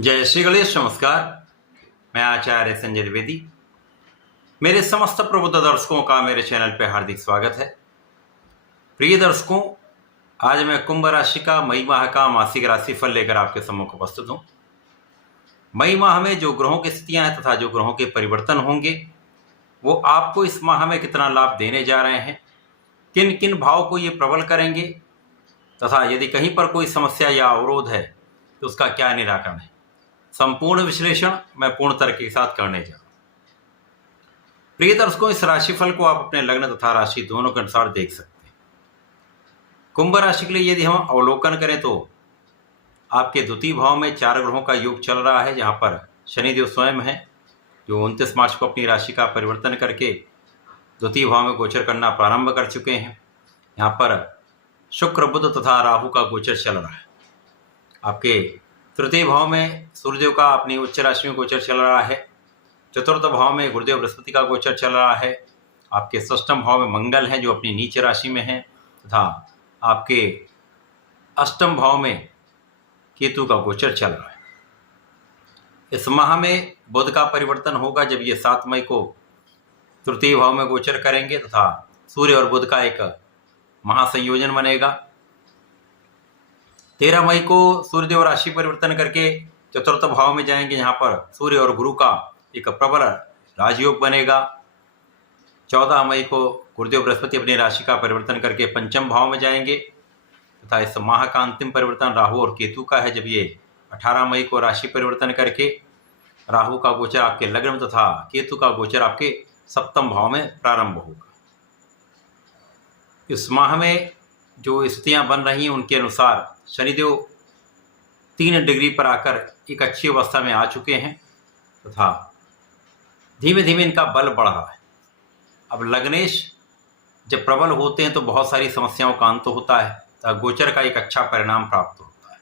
जय श्री गणेश। नमस्कार। मैं आचार्य संजय द्विवेदी। मेरे समस्त प्रबुद्ध दर्शकों का मेरे चैनल पर हार्दिक स्वागत है। प्रिय दर्शकों, आज मैं कुंभ राशि का मई माह का मासिक राशिफल लेकर आपके सम्मुख उपस्थित हूँ। मई माह में जो ग्रहों की स्थितियां हैं तथा जो ग्रहों के परिवर्तन होंगे वो आपको इस माह में कितना लाभ देने जा रहे हैं, किन किन भाव को ये प्रबल करेंगे तथा यदि कहीं पर कोई समस्या या अवरोध है तो उसका क्या निराकरण है, संपूर्ण विश्लेषण मैं पूर्ण तर्क के साथ करने जा रहा हूं। प्रिय दर्शकों, इस राशिफल को आप अपने लग्न तथा राशि दोनों के अनुसार देख सकते हैं। कुंभ राशि के लिए यदि हम अवलोकन करें तो आपके द्वितीय भाव में 4 ग्रहों का योग चल रहा है, जहां पर शनिदेव स्वयं है जो 29 मार्च को अपनी राशि का परिवर्तन करके द्वितीय भाव में गोचर करना प्रारंभ कर चुके हैं। यहाँ पर शुक्र, बुध तथा राहु का गोचर चल रहा है। आपके तृतीय भाव में सूर्यदेव का अपनी उच्च राशि में गोचर चल रहा है। चतुर्थ भाव में गुरुदेव बृहस्पति का गोचर चल रहा है। आपके षष्ठम भाव में मंगल है जो अपनी नीच राशि में है तथा आपके अष्टम भाव में केतु का गोचर चल रहा है। इस माह में बुध का परिवर्तन होगा जब ये 7 मई को तृतीय भाव में गोचर करेंगे तथा सूर्य और बुध का एक महासंयोजन बनेगा। 13 मई को सूर्यदेव राशि परिवर्तन करके चतुर्थ भाव में जाएंगे, जहां पर सूर्य और गुरु का एक प्रबल राजयोग बनेगा। 14 मई को गुरुदेव बृहस्पति अपनी राशि का परिवर्तन करके पंचम भाव में जाएंगे तथा इस माह का अंतिम परिवर्तन राहु और केतु का है, जब ये 18 मई को राशि परिवर्तन करके राहु का गोचर आपके लग्न तथा केतु का गोचर आपके सप्तम भाव में प्रारंभ होगा। इस माह में जो स्थितियां बन रही हैं उनके अनुसार शनिदेव 3 डिग्री पर आकर एक अच्छी अवस्था में आ चुके हैं तथा धीमे धीमे इनका बल बढ़ रहा है। अब लग्नेश जब प्रबल होते हैं तो बहुत सारी समस्याओं का अंत होता है तथा गोचर का एक अच्छा परिणाम प्राप्त होता है।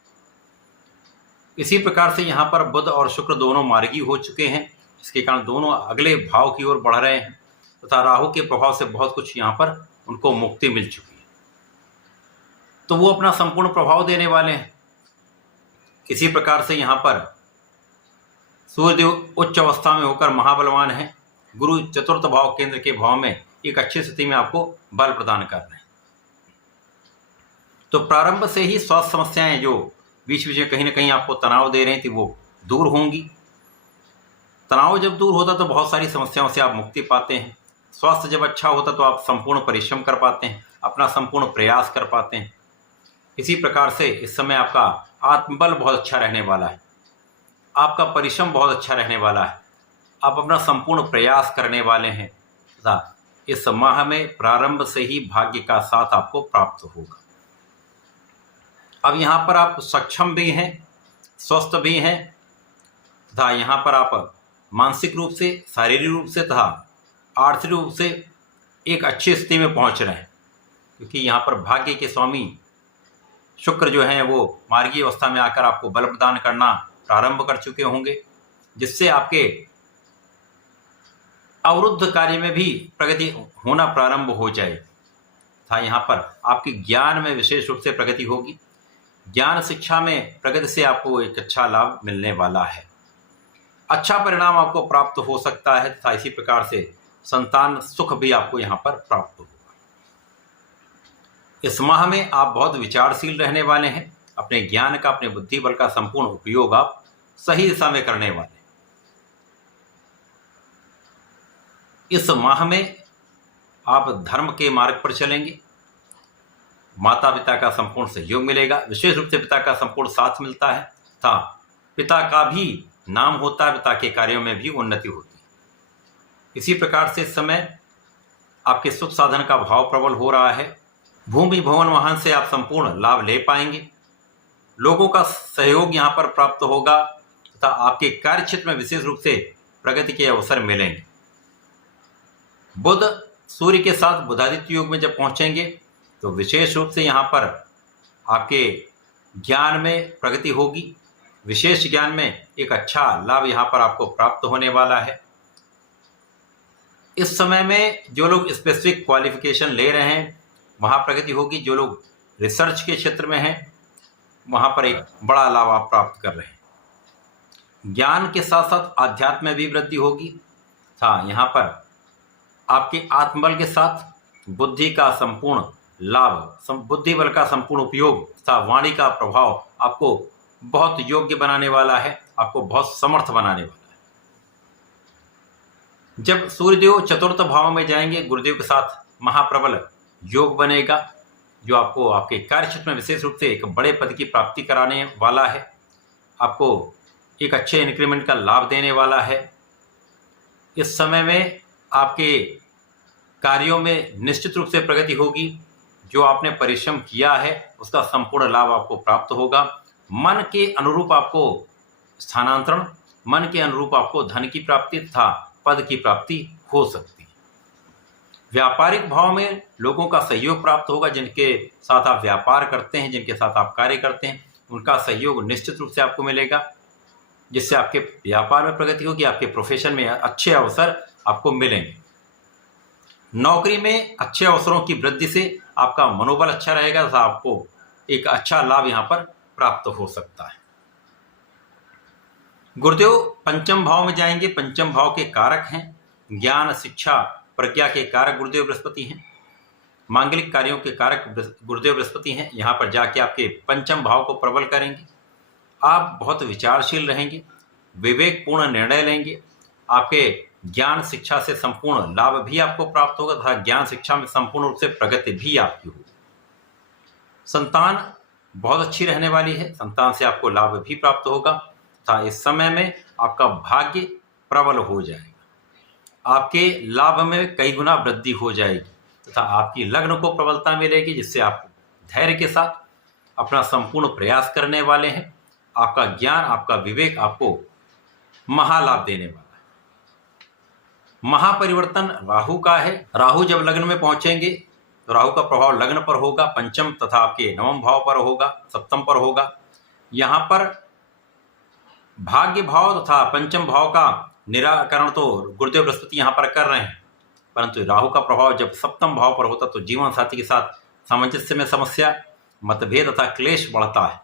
इसी प्रकार से यहाँ पर बुध और शुक्र दोनों मार्गी हो चुके हैं, जिसके कारण दोनों अगले भाव की ओर बढ़ रहे हैं तथा राहु के प्रभाव से बहुत कुछ यहाँ पर उनको मुक्ति मिल चुकी है, तो वो अपना संपूर्ण प्रभाव देने वाले हैं। इसी प्रकार से यहाँ पर सूर्यदेव उच्च अवस्था में होकर महाबलवान है। गुरु चतुर्थ भाव केंद्र के भाव में एक अच्छी स्थिति में आपको बल प्रदान कर रहे हैं। तो प्रारंभ से ही स्वास्थ्य समस्याएं जो बीच बीच में कहीं ना कहीं आपको तनाव दे रही थी वो दूर होंगी। तनाव जब दूर होता तो बहुत सारी समस्याओं से आप मुक्ति पाते हैं। स्वास्थ्य जब अच्छा होता तो आप संपूर्ण परिश्रम कर पाते हैं, अपना संपूर्ण प्रयास कर पाते हैं। इसी प्रकार से इस समय आपका आत्मबल बहुत अच्छा रहने वाला है, आपका परिश्रम बहुत अच्छा रहने वाला है, आप अपना संपूर्ण प्रयास करने वाले हैं तथा इस माह में प्रारंभ से ही भाग्य का साथ आपको प्राप्त होगा। अब यहाँ पर आप सक्षम भी हैं, स्वस्थ भी हैं तथा यहाँ पर आप मानसिक रूप से, शारीरिक रूप से तथा आर्थिक रूप से एक अच्छी स्थिति में पहुँच रहे हैं, क्योंकि यहाँ पर भाग्य के स्वामी शुक्र जो हैं वो मार्गी अवस्था में आकर आपको बल प्रदान करना प्रारंभ कर चुके होंगे, जिससे आपके अवरुद्ध कार्य में भी प्रगति होना प्रारंभ हो जाए था। यहाँ पर आपके ज्ञान में विशेष रूप से प्रगति होगी। ज्ञान शिक्षा में प्रगति से आपको एक अच्छा लाभ मिलने वाला है, अच्छा परिणाम आपको प्राप्त हो सकता है तथा इसी प्रकार से संतान सुख भी आपको यहाँ पर प्राप्त होगा। इस माह में आप बहुत विचारशील रहने वाले हैं। अपने ज्ञान का, अपने बुद्धि बल का संपूर्ण उपयोग आप सही दिशा में करने वाले हैं। इस माह में आप धर्म के मार्ग पर चलेंगे। माता पिता का संपूर्ण सहयोग मिलेगा, विशेष रूप से पिता का संपूर्ण साथ मिलता है तथा पिता का भी नाम होता है, पिता के कार्यों में भी उन्नति होती है। इसी प्रकार से इस समय आपके सुख साधन का भाव प्रबल हो रहा है। भूमि भवन वाहन से आप संपूर्ण लाभ ले पाएंगे। लोगों का सहयोग यहाँ पर प्राप्त होगा तथा आपके कार्य क्षेत्र में विशेष रूप से प्रगति के अवसर मिलेंगे। बुध सूर्य के साथ बुधादित्य योग में जब पहुंचेंगे तो विशेष रूप से यहाँ पर आपके ज्ञान में प्रगति होगी। विशेष ज्ञान में एक अच्छा लाभ यहाँ पर आपको प्राप्त होने वाला है। इस समय में जो लोग स्पेसिफिक क्वालिफिकेशन ले रहे हैं वहाँ प्रगति होगी। जो लोग रिसर्च के क्षेत्र में हैं वहाँ पर एक बड़ा लाभ आप प्राप्त कर रहे हैं। ज्ञान के साथ साथ अध्यात्म में भी वृद्धि होगी तथा यहाँ पर आपके आत्मबल के साथ बुद्धि का संपूर्ण लाभ, बुद्धि बल का संपूर्ण उपयोग तथा वाणी का प्रभाव आपको बहुत योग्य बनाने वाला है, आपको बहुत समर्थ बनाने वाला है। जब सूर्यदेव चतुर्थ भाव में जाएंगे, गुरुदेव के साथ महाप्रबल योग बनेगा जो आपको आपके कार्यक्षेत्र में विशेष रूप से एक बड़े पद की प्राप्ति कराने वाला है, आपको एक अच्छे इंक्रीमेंट का लाभ देने वाला है। इस समय में आपके कार्यों में निश्चित रूप से प्रगति होगी। जो आपने परिश्रम किया है उसका संपूर्ण लाभ आपको प्राप्त होगा। मन के अनुरूप आपको स्थानांतरण, मन के अनुरूप आपको धन की प्राप्ति तथा पद की प्राप्ति हो सकती है। व्यापारिक भाव में लोगों का सहयोग प्राप्त होगा। जिनके साथ आप व्यापार करते हैं, जिनके साथ आप कार्य करते हैं, उनका सहयोग निश्चित रूप से आपको मिलेगा, जिससे आपके व्यापार में प्रगति होगी, आपके प्रोफेशन में अच्छे अवसर आपको मिलेंगे। नौकरी में अच्छे अवसरों की वृद्धि से आपका मनोबल अच्छा रहेगा तथा आपको एक अच्छा लाभ यहाँ पर प्राप्त हो सकता है। गुरुदेव पंचम भाव में जाएंगे। पंचम भाव के कारक हैं ज्ञान, शिक्षा, प्रज्ञा के कारक गुरुदेव बृहस्पति हैं। मांगलिक कार्यों के कारक गुरुदेव बृहस्पति हैं। यहाँ पर जाके आपके पंचम भाव को प्रबल करेंगे। आप बहुत विचारशील रहेंगे, विवेकपूर्ण निर्णय लेंगे। आपके ज्ञान शिक्षा से संपूर्ण लाभ भी आपको प्राप्त होगा तथा ज्ञान शिक्षा में संपूर्ण रूप से प्रगति भी आपकी होगी। संतान बहुत अच्छी रहने वाली है, संतान से आपको लाभ भी प्राप्त होगा तथा इस समय में आपका भाग्य प्रबल हो जाएगा। आपके लाभ में कई गुना वृद्धि हो जाएगी तथा आपकी लग्न को प्रबलता मिलेगी, जिससे आप धैर्य के साथ अपना संपूर्ण प्रयास करने वाले हैं। आपका ज्ञान, आपका विवेक आपको महालाभ देने वाला है। महापरिवर्तन राहु का है। राहु जब लग्न में पहुंचेंगे तो राहु का प्रभाव लग्न पर होगा, पंचम तथा आपके नवम भाव पर होगा, सप्तम पर होगा। यहाँ पर भाग्य भाव तथा पंचम भाव का निराकरण तो गुरुदेव बृहस्पति यहाँ पर कर रहे हैं, परंतु राहु का प्रभाव जब सप्तम भाव पर होता तो जीवन साथी के साथ सामंजस्य में समस्या, मतभेद तथा क्लेश बढ़ता है।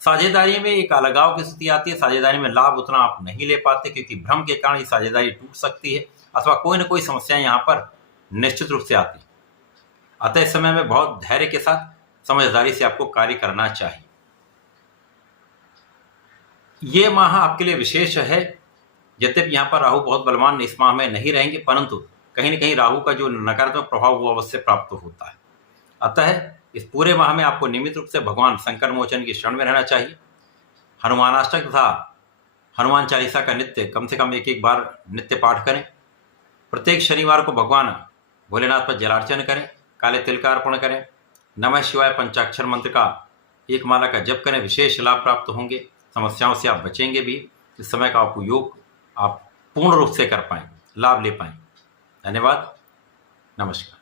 साझेदारी में एक अलगाव की स्थिति आती है। साझेदारी में लाभ उतना आप नहीं ले पाते क्योंकि भ्रम के कारण ये साझेदारी टूट सकती है अथवा कोई न कोई समस्या यहाँ पर निश्चित रूप से आती है। अतः इस समय में बहुत धैर्य के साथ समझदारी से आपको कार्य करना चाहिए। ये माह आपके लिए विशेष है। यद्यपि यहाँ पर राहु बहुत बलवान इस माह में नहीं रहेंगे, परंतु कहीं न कहीं राहु का जो नकारात्मक प्रभाव वो अवश्य प्राप्त होता है। अतः इस पूरे माह में आपको नियमित रूप से भगवान शंकर मोचन की शरण में रहना चाहिए। हनुमानाष्टक तथा हनुमान चालीसा का नित्य कम से कम एक बार नित्य पाठ करें। प्रत्येक शनिवार को भगवान भोलेनाथ पर जलार्चन करें, काले तिल का अर्पण करें। नमः शिवाय पंचाक्षर मंत्र का एक माला का जप करें, विशेष लाभ प्राप्त होंगे। समस्याओं से आप बचेंगे भी। इस समय का उपयोग आप पूर्ण रूप से कर पाएँ, लाभ ले पाएँ। धन्यवाद। नमस्कार।